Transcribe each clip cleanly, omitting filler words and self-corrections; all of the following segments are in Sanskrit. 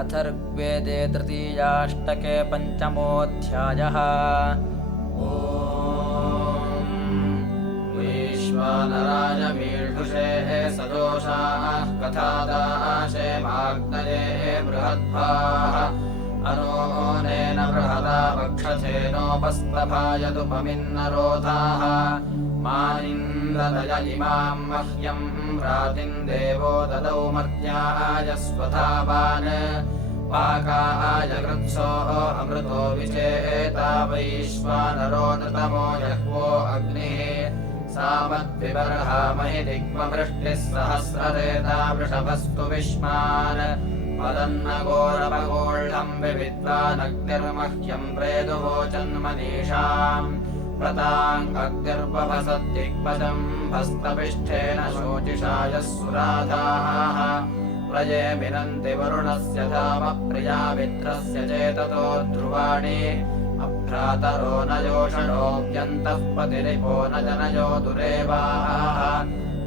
अथर्ववेदे तृतीयाष्टके पञ्चमोऽध्यायः। ॐ वैश्वानराय मीढुषे सदोषाः कथादाशे माग्नये बृहद्भाः अनोनेन बृहदा वक्षथेनोपस्तभायदुपमिन्नरोधाः मानिन्द्रदय इमां मह्यं रातिं देवो ददौ मर्त्याय स्वधावान् पाकाय कृत्सो अमृतो विचेता वैश्वानरो नृतमो यह्वो अग्निः सामद्विबर्हामहि दिग्मवृष्टिः सहस्ररेता वृषभस्तु विश्वान् मदन्नघोरपगोढं विविद्वानग्निर्मह्यं प्रेदुवोचन्मनीषाम् प्रताङ्गग्निर्वभसद्दिग्वशं हस्तपिष्ठेन शोचिषाय सुराधाः प्रये मिनन्ति वरुणस्य धाम प्रिया मित्रस्य चेततो ध्रुवाणि अभ्रातरो न योषणोऽप्यन्तः पतिरिपो न जनयो दुरेवाः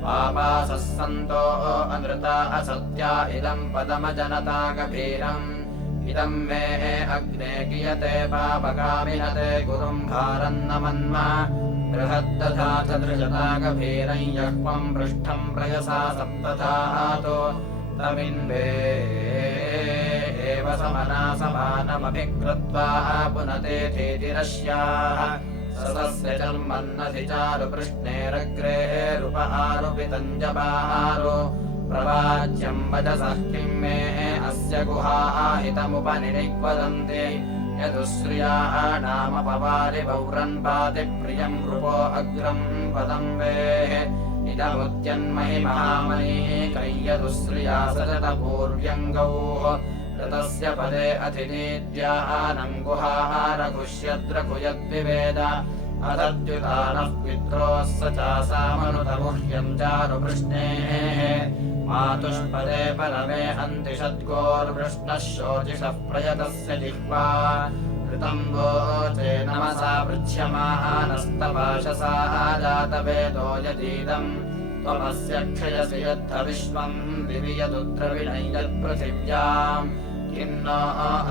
पापासः सन्तो अनृता असत्या इदं पदमजनता गभीरम् इदं मे अग्ने कियते पापकामिनते गुरुं भारन्न मन्म बृहद्दधाथ दृशता गभीरं यह्वं पृष्ठं प्रयसा सप्तधातो तमिन्वे एव समना समानमभिकृत्वा पुनतेथितिरश्याः सस्य चर्मन्नधि चारुपृष्णेरग्रेरुप आरुपितञ्जपारो प्रवाच्यं वचसः किं मे अस्य गुहाहितमुपनिरिक्वदन्ति यदुश्रियाणामपवारि पौरन्पाति प्रियं नृपो अग्रं पदं वेः इदमुद्यन्महि महामनीकं यदुश्रिया सजतपूर्व्यङ्गौः ऋतस्य पदे अतिनीद्यानं गुहारघुष्यद्रघुयद्विवेद अदद्युतानः पित्रोः स चासामनुतमुह्यं चारुपृष्णेः मातुष्पदे परमे हन्ति षद्गोर्वृष्णः शोचिषः प्रयतस्य जिह्वा ऋतं वोचे नमसा पृच्छ्यमानस्तपाशसा जातवेदो यदीदम् त्वमस्य क्षयसि यद्ध विश्वं दिवि यदुद्रविणं यत्पृथिव्याम् किन्नो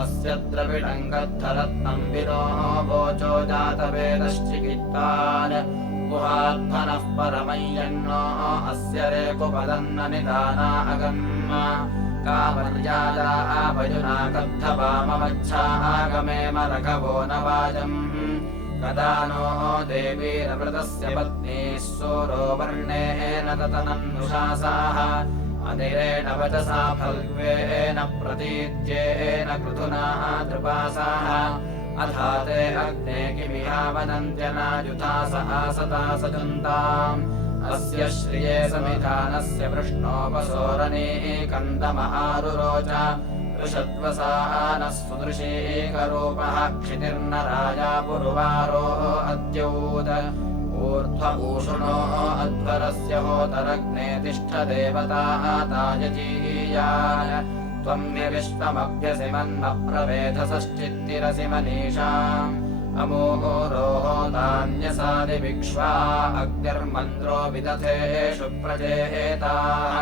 अस्य द्रविणं गद्धरत्नं विनो वोचो जातवेदश्चिकित्तान् गुहात्मनः परमं यन्नो अस्य रेकुपदन्न निदाना अगम्म कामर्यादा भजुना गद्धवाममच्छागमे मरकवो न वाजम् कदा नो देवीरवृतस्य पत्नीः सूरो वर्णेन ततनन्नुशासाः अनिरेण वचसा फल्ग्वेन प्रतीत्येन कृतुना दृपासाः अथा ते अग्ने किमिहा वदन्त्यनायुधा स आसता सजन्ताम् अस्य श्रिये समिधानस्य पृष्णोपसोरणे कन्दमहारुरोच ऋषद्वसानः सुदृशीकरूपः क्षितिर्नराया पुरुवारो अद्यौत ऊर्ध्वभूषणो अध्वरस्य होतरग्ने तिष्ठदेवतातायजीयाय त्वं विश्वमभ्यसि मन्मप्रवेधसश्चित्तिरसि मनीषाम् अमोहोरोः तान्यसादिविक्ष्वा अग्निर्मन्द्रो विदथेषु प्रजेताः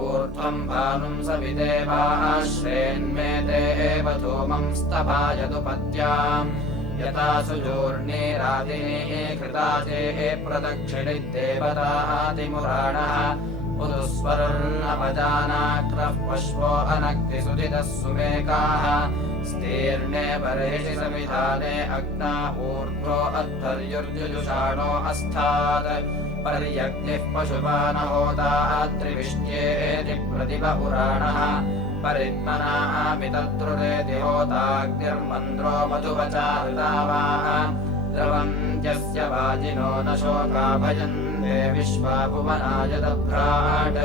ऊर्ध्वं भानुं सविदेवाश्रेन्मे देव धूमं स्तभायदुपद्याम् यथा सुजोर्णीरादिनी कृताजेः प्रदक्षिणिद्देवतातिमुराणः पुदुस्वरुर्नवजानाक्रः पश्वो अनक्तिसुदितः सुमेकाः स्तीर्णे बर्हिषि समिधाने अग्ना ऊर्ध्वो अध्वर्युर्जुजुषाणो अस्तात् पर्यग्निः पशुपानहोता त्रिविष्ट्येति प्रतिभ पुराणः परित्मनामितत्रुरेति होताग्निर्मन्द्रो मधुवचारुतावाः द्रवन्त्यस्य वाजिनो न शोका भजन्ते विश्वाभुवनाय दभ्राट्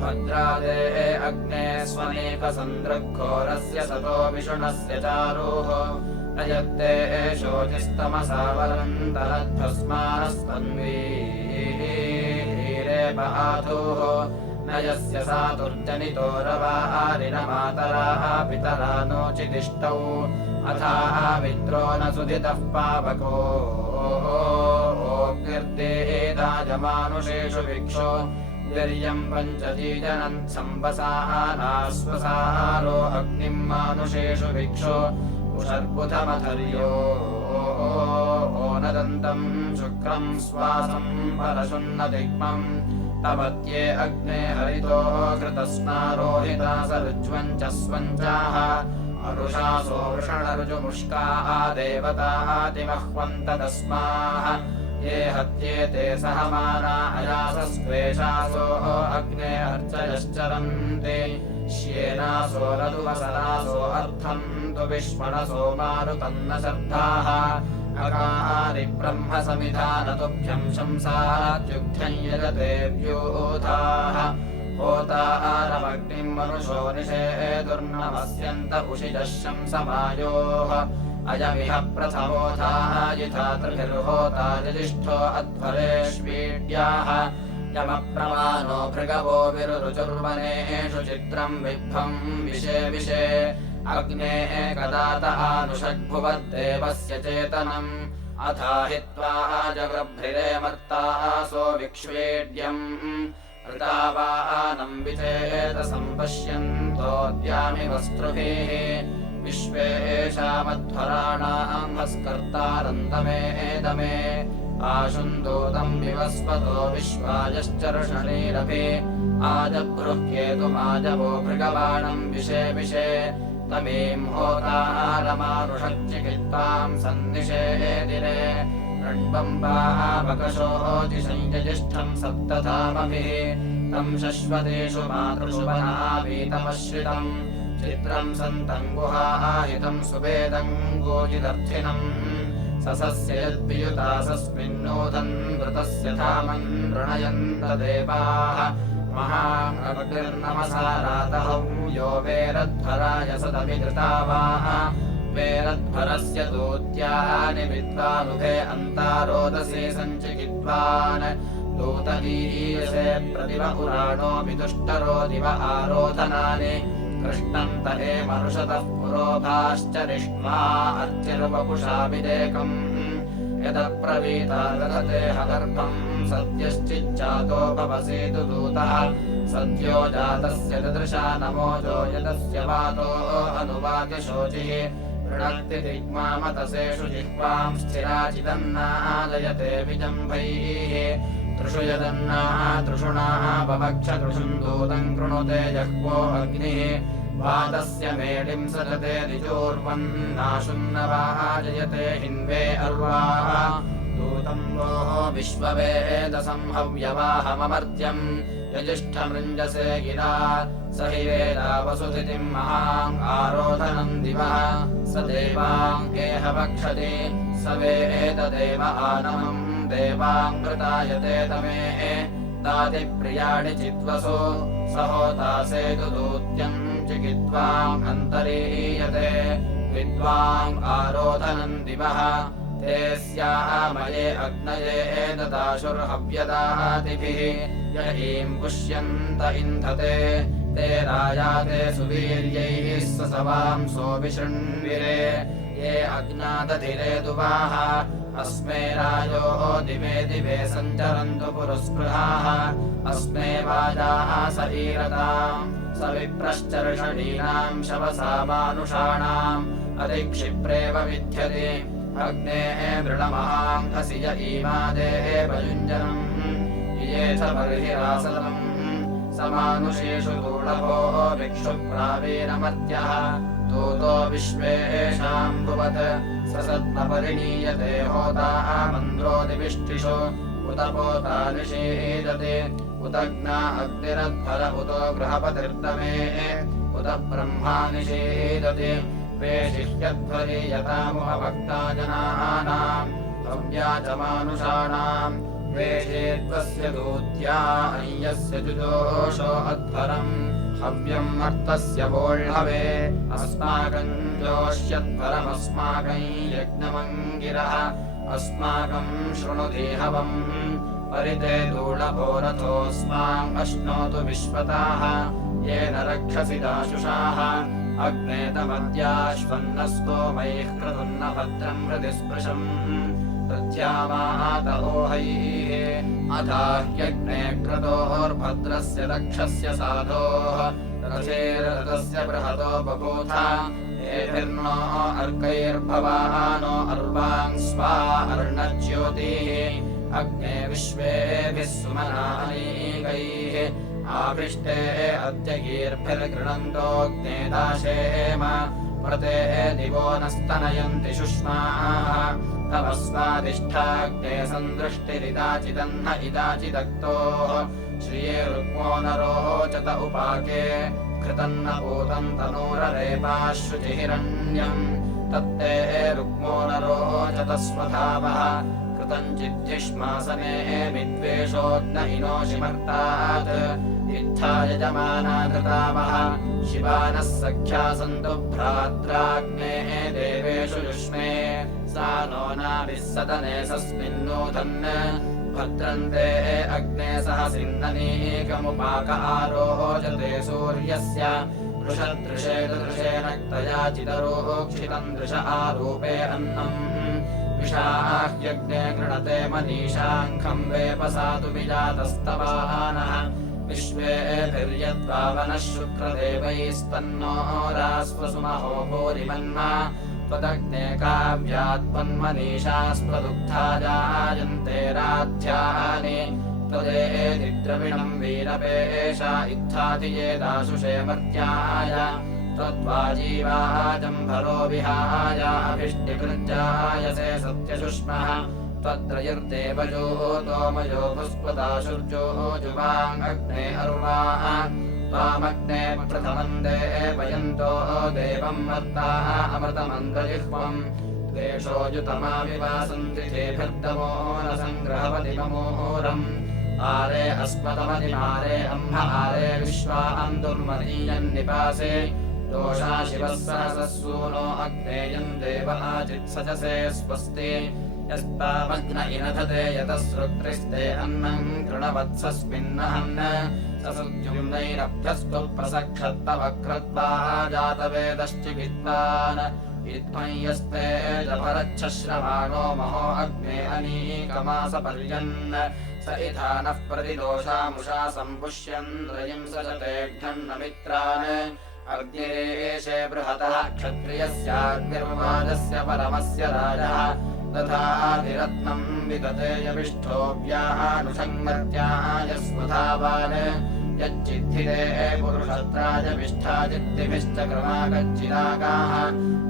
भद्रादे अग्ने स्वनेकसन्द्रघोरस्य सतो विषुणस्य चारोः नयत्ते शोचिस्तमसा वरन्तरध्वस्मानस्तन्वीरे बहाधुः न यस्य सातुर्जनितो रवारिणमातराः पितरा नोचिदिष्टौ अथाः मित्रो न सुधितः पावको कीर्तेदायमानुषेषु भिक्षो वीर्यम् पञ्चजीजनम् संवसानास्वसारो अग्निम् मानुषेषु भिक्षु उषर्बुधमधर्यो ओनदन्तम् शुक्रम् स्वासम् परशुन्नदिग्मम् तपत्ये अग्ने हरितो घृतस्नारोहिता सरुज्वम् च स्वञ्चाः अरुषासो वृषणरुजुमुष्का देवतातिमह्वन्तदस्माः ये हत्येते सहमाना अयासस्त्वेषासो अग्ने अर्चयश्चरन्ति श्येनासो रदुवसरासो अर्थम् तु विश्वणसो मारुतन्न शब्दाः अकारि ब्रह्म समिधानतुभ्यम् शंसात्युग्ध्यम् यजते व्यूधाः होतारमग्निम् मनुषो निषेदुर्नमस्यन्त उषिजः शंसमायोः अयमिह प्रथमोधायिथा त्रिभिर्होता यजिष्ठो अध्वरेष्वीड्याः यमप्रमाणो भृगवो विरुरुचुर्वनेषु चित्रम् बिभ्रम् विषे अग्ने एकदात आनुषग्भुवद्देवस्य चेतनम् अथाहित्वा जगृभ्रिरे मर्तासो विक्ष्वेड्यम् ऋतावानम् विचेतसम्पश्यन्तोऽद्यामि वस्त्रुभिः विश्वेषामध्वराणाम् हस्कर्तारन्तमेदमे आशुन्दूतम् विवस्वतो विश्वायश्चर्षणीरभि आजबृह्येतुमाजवो भृगवाणम् विषे तमीम् होतारमानुषच्चिकित्वाम् सन्निषेदिरे ण्बम्बावकशोऽतिशञ्जजिष्ठम् सप्तधामभिः तम् शश्वतेषु मातृषु वनाभीतमश्रितम् चित्रम् सन्तम् गुहाहितम् सुवेदम् गोजिदर्थिनम् ससस्य यद्वियुतासस्मिन्नोदन् वृतस्य धामन् ऋणयन्त देवाः महाग्निर्नमसा रातहं यो वेरध्वराय सदमिधृतावाः वेरध्वरस्य दूत्यानि विद्वानुभे अन्तारोदसे सञ्चिकिद्वान् दूतदीयसे प्रतिव पुराणो विदुष्टरो दिव आरोधनानि कृष्णम् तहे मनुषतः पुरोभाश्च रिष्मा अर्चिर्वपुषा विदेकम् यदप्रवीता दधते हगर्भम् सद्यश्चिज्जातो भवसीतु दूतः सद्यो जातस्य ददृशा नमोजो यदस्य वातो अनुवाति शोचिः ऋणक्ति दिग्मामतसेषु जिह्वाम् स्थिराचिदन्नादयते विजम्भैः तृषु यदन्नाः तृषुणाः बभक्ष तृषुम् दूतम् कृणुते जह्वो अग्निः वातस्य मेढिम् सजते दिजोर्वन्नाशुन्नवाः जयते हिन्वे अर्वाः दूतम् वोः विश्ववेदसम् हव्यवाहममर्त्यम् यजिष्ठमृञ्जसे गिरा स हि वेदा वसुधितिम् महाम् आरोधनम् दिवः स देवाम् एह वक्षति स वेददेव आनमम् देवाम् कृतायते तमे दातिप्रियाणि चिद्वसु स होतासेतु दूत्यम् चिकित्वाम् अन्तरीयते विद्वाम् आरोधनम् दिवः ते स्यामये अग्नये ददाशुर्हव्यदातिभिः य ईम् पुष्यन्त इन्धते ते रायाते सुवीर्यैः सवांसो विशृण्विरे ये अग्नादधिरे दुवाः अस्मे रायो दिवे दिवे सञ्चरन्तु पुरस्पृहाः अस्मे वाजाः सरीरताम् स विप्रश्चर्षणीनाम् शवसा मानुषाणाम् अधिक्षिप्रेव विध्यति अग्ने वृणमहाम् असि य ईमादेः भयुञ्जनम् ये च बर्हिरासदम् समानुषेषु दूढभो भिक्षुप्रावीरमर्त्यः दूतो विश्वेषाम् भुवत् स सद्मपरिणीयते होता मन्द्रोदिविष्टिषु उत पोता निषीदति उतग्ना अग्निरध्वर उतो गृहपतिर्दमे उत ब्रह्मा निषीदति वेशिष्यध्वरीयतामुपभक्ता जनानाम् हव्या च मानुषाणाम् वेशेत्वस्य दूत्या अय्यस्य जुजोषो अध्वरम् हव्यम् अर्थस्य वोढ्हवे अस्माकम् जोष्यध्वरमस्माकम् यज्ञमङ्गिरः अस्माकम् शृणुदेहवम् परिते दूढभो रथोऽस्माम् अश्नोतु विश्वताः येन रक्षसि दाशुषाः अग्ने तमद्याश्वन्नस्तोमैः क्रतुन्न भद्रम् हृदि स्पृशम् प्रत्यामातोहैः अथाह्यग्ने क्रतोर्भद्रस्य दक्षस्य साधोः रथेरथस्य बृहतो बभूथ एभिर्नो अर्कैर्भवानो अर्वाङ् स्वा अर्णज्योतिः अग्ने विश्वेभिः सुमनानीकैः आभिष्टे अद्यगीर्भिर्गृणन्तोऽग्ने दाशेम प्रते दिवो नस्तनयन्ति शुष्माः तव स्वादिष्ठाग्ने सन्दृष्टिरिदाचिदह्न इदाचिदक्तोः श्रिये रुक्मो नरोचत उपाके कृतन्न पूतम् तनूररेपाश्रुचिहिरण्यम् तत्ते रुक्मो नरोचत स्वधावः कृतञ्चिद्युष्मासने विद्वेषोऽग्न इनोषिमर्तात् इत्था यजमाना धृतावः शिवानः सख्या सन्तु भ्रात्राग्ने देवेषु युष्मे सा नो नाभिः सदने सस्मिन्नूतन् भद्रन्ते अग्ने सहसिन्ननीकमुपाक आरोचते सूर्यस्य वृषदृशे दृशे नक्तया चिदरोक्षितम् दृश आरूपे अन्नम् विषाह्यग्ने गृणते मनीषाङ्खम् वेपसातु विजातस्तवानः विश्वेभिर्यद्वावनः शुक्रदेवैस्तन्नो रास्वसुमहो भूरिमन्मा त्वदग्ने काव्यात्मन्मनीषास्त्वदुग्धा जायन्ते राध्यानि त्वदेति द्रविणम् वीरपेशा इत्थाति ये दाशुषे मर्त्याय त्वद्वाजीवाजम्भरो विहाय अभिष्टिकृज्जायसे सत्यशुष्मः त्वद्रयुर्देवजोतोमयो पुष्पदाशुर्जो जुवाङ्गग्ने अर्वाः त्वामग्ने प्रथमम् देवयन्तो देवम् मर्ताः अमृतमन्द्रजिह्वम् द्वेषोजुतमाविवासन्ति तेभिर्दमो न सङ्ग्रहवति ममोरम् आरे अस्मदमतिमारे अह्म आरे विश्वाम् दुर्मदीयन्निपासे दोषा शिवः सहसः सूनो अग्नेयम् देव आचित्सजसे स्वस्ति यस्तामग्न इनधते यतः श्रोत्रिस्ते अन्नम् कृणवत्सस्मिन्नहन् ससुद्युम्नैरभ्यस्तु प्रसक्षत्तवक्रत्वा जातवेदश्चिकित्वान् इत्मय्यस्ते जपरच्छश्रवाणो महो अग्ने अनीकमासपर्यन् स इथानः प्रतिदोषामुषा सम्पुष्यन् रयिम् सजतेऽघ्नन्नमित्रान् अग्निरेशे बृहतः क्षत्रियस्याग्निर्वाजस्य परमस्य राजः तथाधिरत्नम् विदते यविष्ठोऽव्यानुषङ्गत्याय स्वधावान् यच्चिद्धिते पुरुषत्राजविष्ठाचित्तिभिश्च क्रमागच्चिदागाः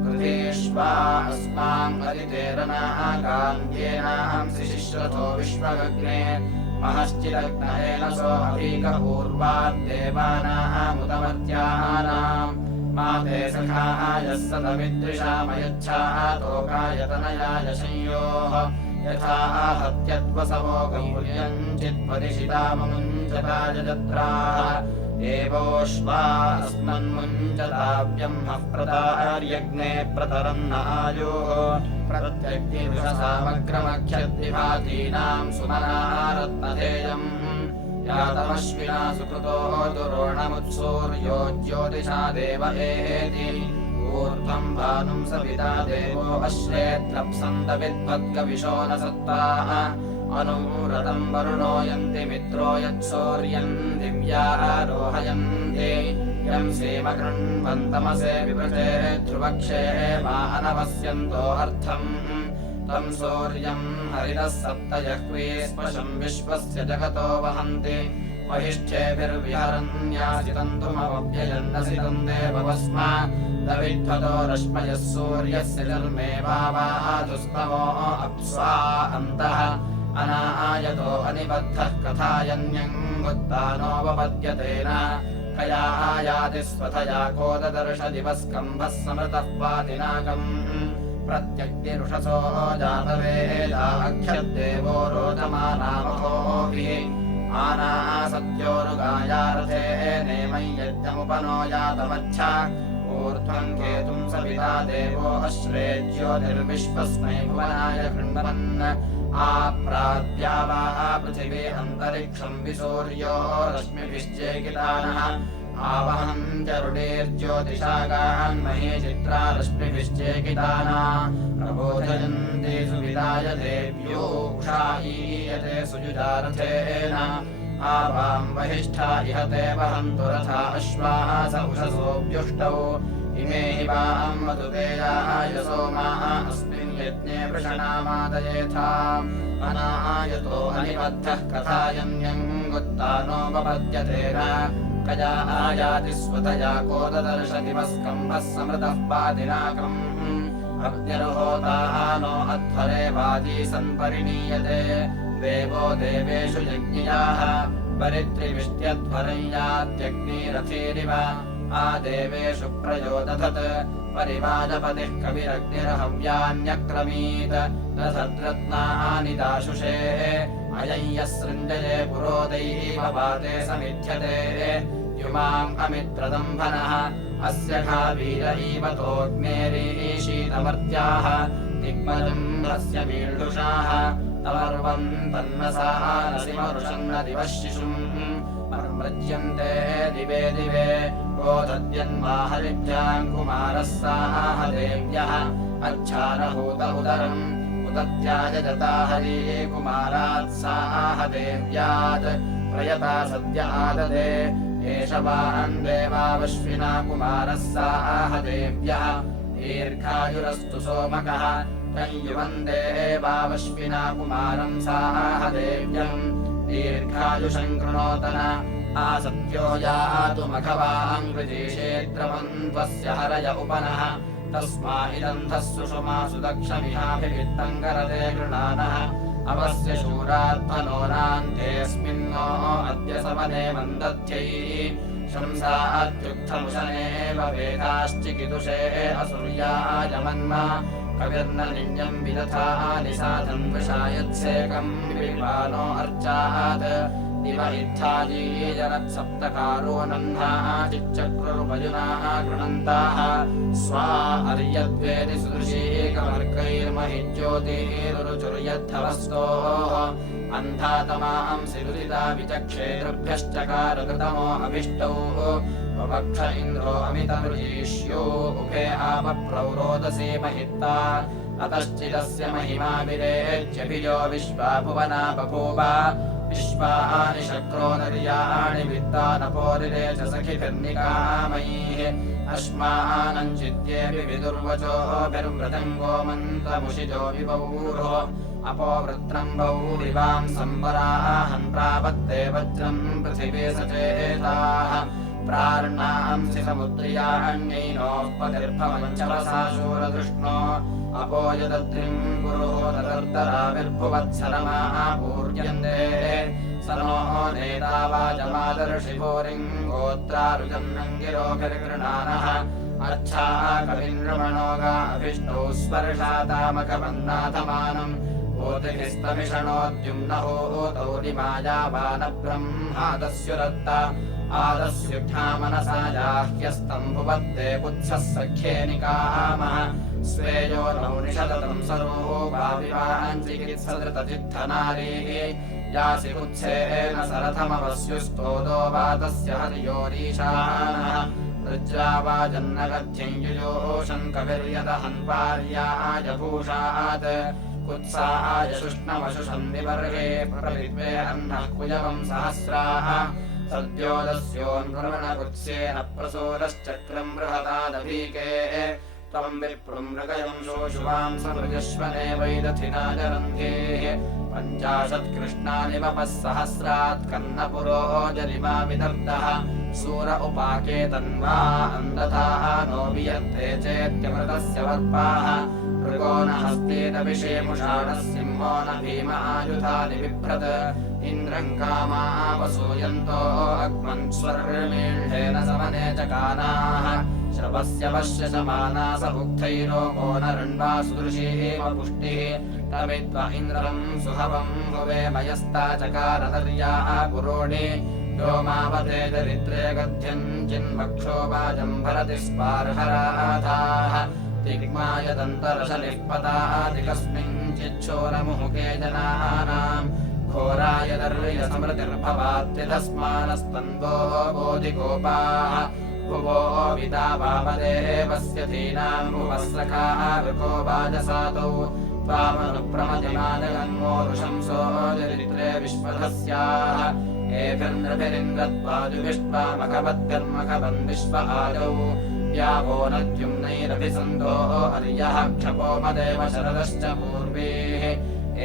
कृधीष्वा अस्माम् हरितेरनागान्त्येनांसि शिश्रथो विश्वगग्ने महश्चिदग्नयेन सो अभीकपूर्वाद्देवानामुदमर्त्यानाम् माते सखाय सतविद्विषामयच्छाः तोकायतनयाय संयोः यथा हत्यद्वसवो गौर्यञ्चित्परिषिताममुञ्चतायजत्राः एवोष्वा अस्मन्मुञ्चताव्यम् हः प्रतार्यग्ने प्रतरन्न आयोः प्रत्यग्निवृषसामग्रमख्यद्विभातीनाम् सुमनारत्नधेयम् यातमश्विना सुकृतो दुरोणमुत्सूर्यो ज्योतिषा देव एति ऊर्ध्वम् भानुम् सविता देवो अश्रेत्लप्सन्दविद्भद्गविशो न सत्ताः अनूरतम् वरुणो यन्ति मित्रो यत्सौर्यम् दिव्या आरोहयन्ति यम् सेमकृण्वन्तमसे विवृते ध्रुवक्षे मा अनवस्यन्तो अर्थम् तम् सौर्यम् हरितः सप्तजह्वी स्पशम् विश्वस्य जगतो वहन्ति महिष्ठेभिर्विहरन्यासितन्तुमव्ययन्नसितम् देववस्म दविध्वतो रश्मयः सूर्यस्य जन्मेवावाधुस्तमो अप्स्वा अन्तः अनायतो अनिबद्धः कथायन्यम् गुत्तानोपपद्यतेन कया याति स्वथया कोददर्श दिवस्कम्भः समृतः पातिनाकम् प्रत्यग्निरुषसो जातवेदा अख्यद्देवो रोदमानामहोभिः आनासत्योरुगायारथे नेमम् यज्ञमुपनो यातमच्छ ऊर्ध्वम् केतुम् सविता देवो अश्रेज्योतिर्विश्वस्मै भुवनाय कृण्वन् आप्राद्या वा पृथिवी अन्तरिक्षम् विसूर्यो रश्मिभिश्चेकितानः आवहन्त्यरुणेर्ज्योतिषागान्महे चित्रारश्मिभिश्चेकिताना प्रबोधयन्ति सुविदाय देव्यो उषा ईयते सुजुजारथेन आवां वहिष्ठा इह ते वहन्तु रथा अश्वाः स उषसोऽव्युष्टौ इमे हि वां मधुतेयाय सोमाः अस्मिन् यज्ञे वृषणामादयेथाम् अनायतो अनिबद्धः कथायन्यङ्गुत्तानोपपद्यतेन कया आयाति स्वतया कोददर्शदिवस्कम्भः समृतः पादिनाकम् अग्निर्होताः नो अध्वरे वाजी सन्परिणीयते देवो देवेषु यज्ञियाः परित्रिविष्ट्यध्वरं यात्यग्निरथीरिव आदेवेषु प्रयोदधत् परिवाजपतिः कविरग्निर्हव्यान्यक्रमीत् दधद्रत्नानि दाशुषे अयं यः सृञ्जये पुरोदैव वाते समिध्यते युमाम् अमित्रदम्भनः अस्य घावीर ईवतोऽग्नेरीशीतमर्त्याः दिग्मजम्भस्य मीळुषाः तमर्वन् तन्नसाः नसिमरुषन्न दिवः शिशुम् मर्मज्यन्ते दिवे दिवे गोदद्यन्माहरिभ्याम् कुमारः साह देव्यः अच्छारहूत उदरम् उदत्यायजता हरी कुमारात् साह देव्यात् प्रयता सद्य आददे एष वान् देवावश्विना कुमारः साह देव्यः दीर्घायुरस्तु सोमकः तञ्युवन् देवावश्विना कुमारम् साह देव्यम् दीर्घायुषम् कृणोतन आसत्यो यातु मघवाङ्कृजीषेद्रवन्त्वस्य हरय उपनः तस्मा इदन्धः सुषुमासु दक्षमिहाभिवित्तम् करते गृणानः अवस्य शूरात्मनोनान्तेऽस्मिन्नो अद्य सवने मन्दत्यै शंसात्युक्थमुशनेव वेदाश्चिकितुषे असुर्यायमन्मा कविर्नलिन्यम् विदथा निसाधन् विषायत्सेकम् विपानो अर्चात् इव इत्थाजीजनत्सप्तकारो नह्नाः चिच्चक्रुरुपयुनाः गृणन्ताः स्वा अर्यद्वेदि सुदृशीकमर्कैर्महिज्योतिरुचुर्यद्धवस्तोः अन्धातमांसि रुदिता विचक्षेरुभ्यश्चकारकृतमो अभिष्टौ ववक्ष इन्द्रो अमितमृजीष्यो उभे आपप्रौरोदसे महित्ता अतश्चिदस्य महिमा विरेज्यभिजो विश्वा भुवना बभूव विश्वानि शक्रो निर्याणि वित्तानपोरिरे च सखिभिर्निकामैः अश्मानञ्चिद्येऽपि विदुर्वचोभिर्मृदङ्गो मन्त्रमुषिजो विबौरो अपो वृत्रम्भौ विवां सम्बराहन् प्रापत्ते वज्रम् पृथिवी सचेताः प्रार्णांसि समुद्रियाण्यैनोपतिर्भवञ्चवसा शूरदृष्णो अपो यदद्रिम् पुरोदर्दराविर्भुवत्सरमाः पूर्यन्ते स नो नेतावाजमादर्शिभोरिम् गोत्रारुजन्नङ्गिरोभिर्गृणानः अच्छाः कविन्रमणोगा अभिष्टौ स्पर्शातामकवन्नाथमानम् भूतिभिस्तमिषणोद्युम्नहोतौ निमायावानब्रह्मादस्युरत्त आदस्युक्ष्णा जाह्यस्तम्भुवत्ते पुत्सः सख्ये निकामः स्वेयो नौ निषदतम् सरोभाविवाञ्चिकित्सदृतचित्तनारीः यासि कुत्सेन सरथमवस्युस्तोदो वातस्य हरियोरीशानः ऋज्रावाजन्नगध्यम् युयोषन् कविर्यदहन्वार्याय भूषात् कुत्साय शुष्णवशुषम् विवर्गे प्रविद्वे अह्नः कुजवम् सहस्राः सद्योदस्योन्वृणकुत्स्येन प्रसूरश्चक्रम् बृहदादभीके त्वम् विप्रुम् मृगयम् शोषुवाम् समृजश्वने वैदथिनाजरन्धेः 50 कृष्णानि वपः सहस्रात् कर्णपुरो जरिमा विदर्दः सूर उपाके तन्वा अन्धताः नो वियत्ते चेत्यमृतस्य वर्पाः मृगो न हस्तेदभिषेमुषाणः सिंहो न भीम आयुधानि बिभ्रत् इन्द्रम् कामावसूयन्तो अग्मन् स्वर्मेढेन समने चकानाः श्रवस्य वश्य समाना स उक्थैरोगो न रण्वा सुदृशीव पुष्टिः तविद्व इन्द्रम् सुहवम् हुवे मयस्ता चकारदर्याः पुरोणि व्योमावते दरिद्रे गध्यम् चिन्मक्षो वाजम् भरति स्पार्हराधाः दिग्मायदन्तरशलिः पतादिकस्मिञ्चिच्छोरमुहुके जनानाम् घोराय दर्यसमृतिर्भवात्यधस्मानस्तन्वो बोधिकोपाः भुवो विदा वामदेवस्य धीनाम् भुवस्सखाः वृको वाजसातौ त्वामनुप्रमतिमानगन्मो ऋशंसो चरित्रे विश्वधस्याः एभिर्नभिरिन्द्रत्वाजुविश्वामखवद्भिर्मखवन् विश्व आदौ व्यावो नद्युम्नैरभिसन्दो हर्यः क्षपो मदेव शरदश्च पूर्वीः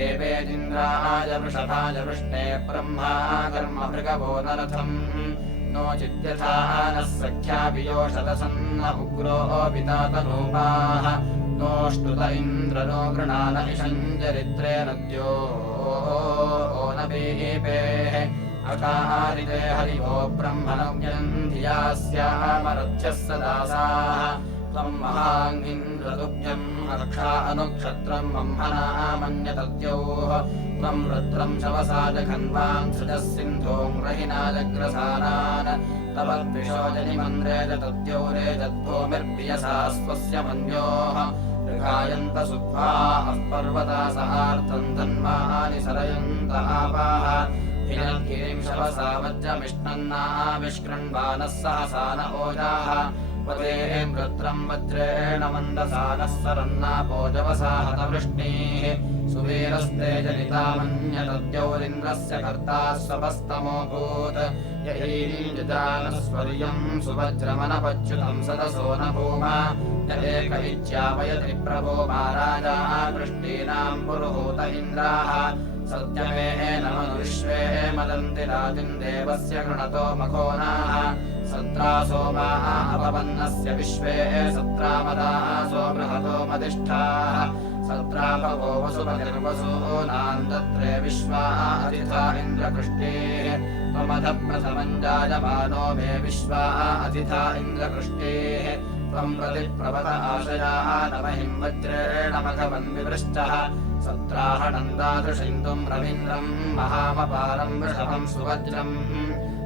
एवेदिन्द्राय वृषभाय वृष्णे ब्रह्मा कर्म भृगवो नरथम् नो चिद्यथा नः सख्याभियोषदसन्न उग्रो वितातरूपाः नोष्टुत इन्द्र नो गृणान इषञ्चरित्रे नद्यो नबीपेः अकारिते हरिवो ब्रह्मणव्यन्धियास्यामरथ्यः सदासाः त्वम् महाङ्गिन्द्रतुभ्यम् अक्षा अनुक्षत्रम् ब्रह्मणा मन्यतद्योः त्वम् रुद्रम् शवसाजखन्वाम् सृजः सिन्धूम् रहिनाजग्रसानान् तवद्विषोजनिमन्द्रे च तद्यौरेजद्भूमिर्प्रियसा स्वस्य मन्योः ऋगायन्त सुत्वाः पर्वता सहार्थम् धन्वानि सरयन्त आपाः हिनद्गिरिम् शवसा वज्रमिष्णन्नाविष्कृण्वानः सहसा न ओजाः वदेम् रुद्रम् वज्रेण मन्दसानः सरन्नापोजवसा हतवृष्णीः सुवीरस्ते जनितामन्यतद्यौरिन्द्रस्य कर्ता स्वपस्तमोऽभूत् यैरीजानस्वर्यम् सुवज्रमनपच्युतम् सदसो न भूमा य एक इच्छापयति प्रभो महाराजा वृष्टीनाम् पुरुहूत इन्द्राः सत्यमेन मनुविश्वे मदन्ति राजिन् देवस्य गृणतो मखोनाः सत्रा सोमाः अपवन्नस्य विश्वे सत्रामदासो बृहतो मदिष्ठाः सत्रापवो वसुपतिर्वसूनाम् तत्रे विश्वाः अतिथा इन्द्रकृष्टेः त्वमधप्रथमम् जायमानो मे विश्वाः अतिथा इन्द्रकृष्टेः त्वम् प्रतिप्रवत आशयाः नमहिम् वज्रेण मघवन् विवृष्टः सत्राहणन्दादृशिन्दुम् रवीन्द्रम् महामपारम् वृषभम् सुवज्रम्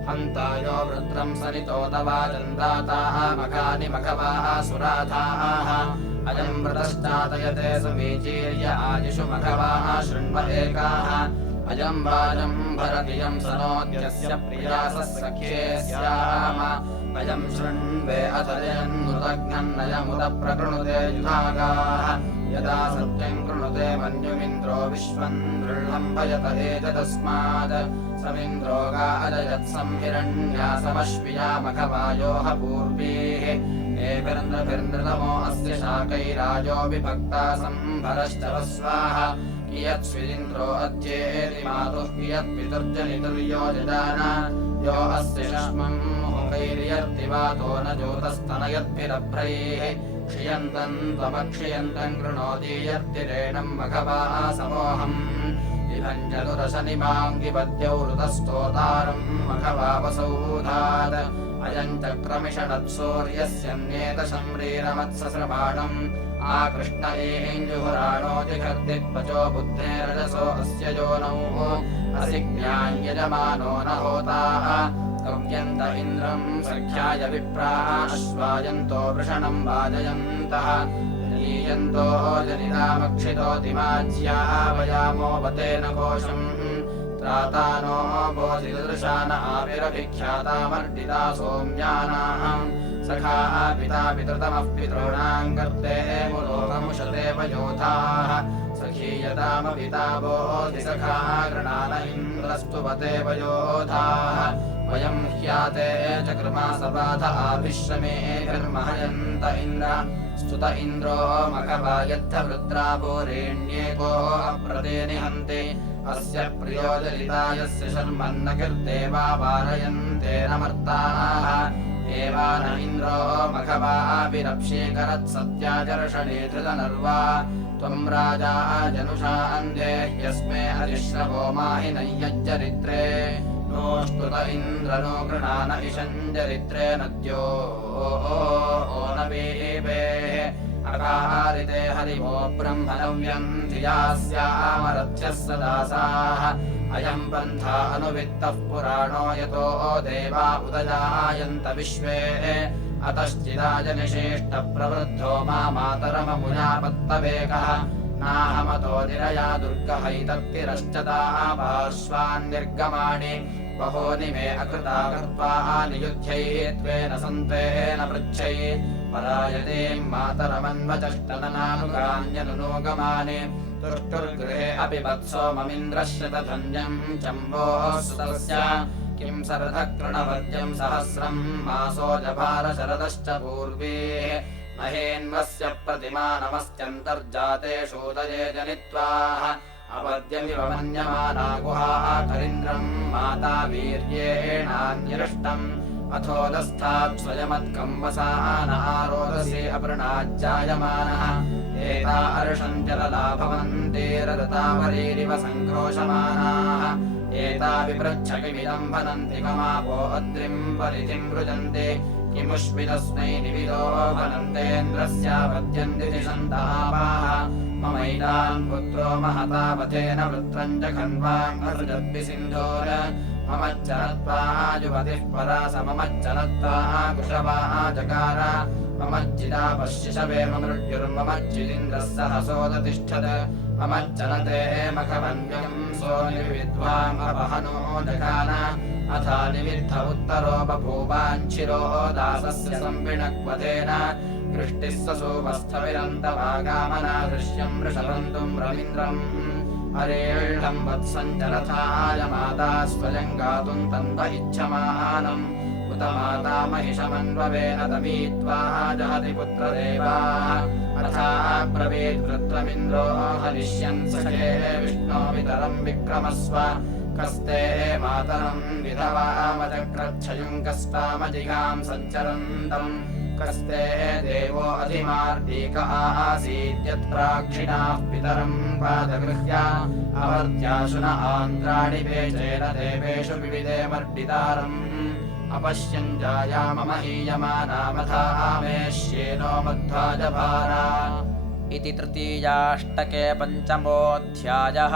हन्तायो वृत्रम् सरितोतवाचन्दाताः मखानि मखवाः सुराधाः अयम् व्रतश्चातयते समीचीर्य आदिषु मघवाः शृण्व एकाः अयम् वाजम् भरतियम् सनोद्यस्य प्रियासः सख्ये स्याम अयम् शृण्वे अतयन्नुदघ्नन्नयमुद प्रकृणुते युधागाः यदा सत्यम् कृणुते मन्युमिन्द्रो विश्वम् दृढम्भयत एतदस्मात् समिन्द्रो गाजयत्सं हिरण्यासमश्वियामखवायोः पूर्वीः एभिर्नभिर्नृतमो अस्य शाकैराजो विभक्ता सम्भरश्चरस्वाः कियत्स्विरिन्द्रो अध्येति मातुः कियत्पितुर्जनितुर्यो जजान यो अस्य शश्मम् मुहुकैर्यर्तिवातो न ज्योतस्तनयद्भिरभ्रैः क्षियन्तम् त्वमक्षियन्तम् कृणोति यर्तिरेणम् मघवाः समोहम् विभञ्जनुरशनिमाङ्गिपद्यौ ऋतस्तोतारम् मघवावसौधात् अयम् चक्रमिषणत्सूर्यस्यन्येतशम्रीरमत्सस्रबाणम् आकृष्ण एञ्जुहुराणो जिघर्दिक्वचो बुद्धेरजसो अस्य योनौ असि ज्ञान्यजमानो न होताः कव्यन्त इन्द्रम् सख्याय विप्राः अश्वायन्तो वृषणम् वाजयन्तः लीयन्तो जनितामक्षितो दिमाज्याः वयामो वतेन कोशम् त्रातानो बोधिदृशान आविरभिख्यातामर्दिता सोम्यानाम् सखाः पिता पितृतमः पितॄणाम् कर्ते मुलोकमुशते वयोधाः सखीयतामपिता बोधिसखाः गृणान इन्द्रस्तु वते वयोधाः वयम् ह्याते चकृमासपाथ आभिश्रमेभिर्महयन्त इन्द्र स्तुत इन्द्रो मखवायद्धवृद्रापोरेण्येको अप्रदे निहन्ते अस्य प्रियो जलितायस्य शर्मन्न कीर्देवा वारयन्ते नमर्ताः एवान इन्द्रो मखवाभिरप्स्येकरत्सत्याचर्षणे धृतनर्वा त्वम् राजा जनुषान्धे यस्मे हरिश्रवो माहि नय्यज्जरित्रे नोऽस्तुत इन्द्र नो गृणान इषञ्जरित्रे नद्यो नवीपेः अकारिते हरिवो ब्रह्मणव्यम् धियास्यामरथ्यः सदासाः अयम् पन्था अनुवित्तः पुराणो यतो देवा उदजायन्त विश्वे अतश्चिदाय निशेष्टप्रवृद्धो मातरममुनापत्तवेकः नाहमतोदिरया दुर्गहैतत्तिरश्चताः पार्श्वान्निर्गमाणि बहूनि मे अकृता कृत्वा नियुध्यैत्वेन सन्तेन पृच्छै परायतीम् मातरमन्वचष्टदनानुगान्यनुगमानि तुष्टुर्गृहे अपि वत्सोममिन्द्रश्रितधन्यम् चम्बोः सुतस्य किम् सरधकृणवद्यम् सहस्रम् मासोजभारशरदश्च पूर्वीः महेन्वस्य प्रतिमानमस्त्यन्तर्जातेषूदये जनित्वाः अपद्यमिव मन्यमाना गुहाः करीन्द्रम् माता वीर्येणान्यरिष्टम् अथोदस्थात् स्वयमत्कम्बसान आरोदसी अपृणाज्जायमानः एता अर्षन्त्यललाभवन्तेरदतावरीरिव सङ्क्रोशमानाः एता विपृच्छकिमिदम् भनन्ति कमापो अद्रिम् परिधिम् वृजन्ति किमुष्मिदस्मै निविदो भनन्तेन्द्रस्यापद्यन्ति दिशन्तापाः ममैतान् पुत्रो महतावथेन वृत्रम् च खन्वाङ्गसृजद्भि सिन्धोर ममज्जनत्वाः युवतिः परा सममज्जनत्वाः कुशवाः जकार ममज्जिदा पश्यशवे ममृत्युर्ममज्जिदिन्द्रः सहसोदतिष्ठत् ममज्जनते मखवन्यम् सोऽनिर्विद्वामपहनो जगान अथा निमित्थ उत्तरो बभूवाञ्छिरो दासस्य संविणक्वधेन कृष्टिः ससुवस्थविरन्तवागामना दृश्यम् वृषभन्तुम् रवीन्द्रम् हरेळम् वत्सञ्चरथाय माता स्वयम् गातुम् तन्व इच्छमानम् उत माता महिषमन्ववेन तमीत्वा जहति पुत्रदेवाः अथा ब्रवीद्वृत्रमिन्द्रो हरिष्यन् सखे विष्णोवितरम् विक्रमस्व कस्ते मातरम् विधवामचक्रच्छयुम् कस्तामजिगाम् सञ्चरन्तम् कस्ते देवो अधिमार्दीक आसीद्यत्राक्षिणाः पितरम् पादगृह्य अवर्त्याशुन आन्द्राणि पेचेन देवेषु विविधे मर्डितारम् अपश्यन् जायाममहीयमानामथामेष्येनो मध्वाजभारा इति तृतीयाष्टके 5मोऽध्यायः।